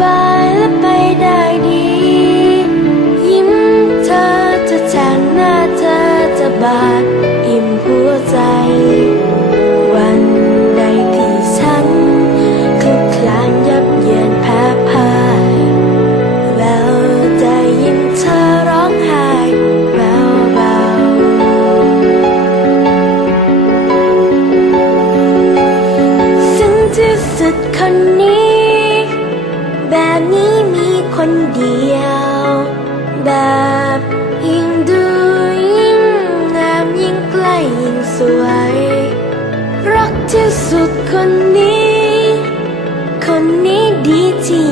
bài lấp bay đại นี้มีคนเดียว แบบยิ่งดูยิ่งงามยิ่งใกล้ยิ่งสวย รักที่สุดคนนี้ คนนี้ดีที่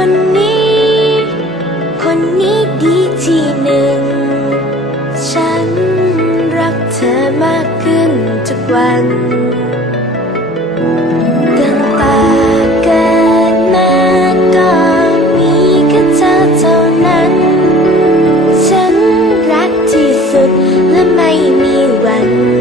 คนนี้ คนนี้ดีที่หนึ่ง ฉันรักเธอมากขึ้นทุกวันกันตาเกิดมาก็มีแค่เธอเท่านั้น ฉันรักที่สุดและไม่มีวัน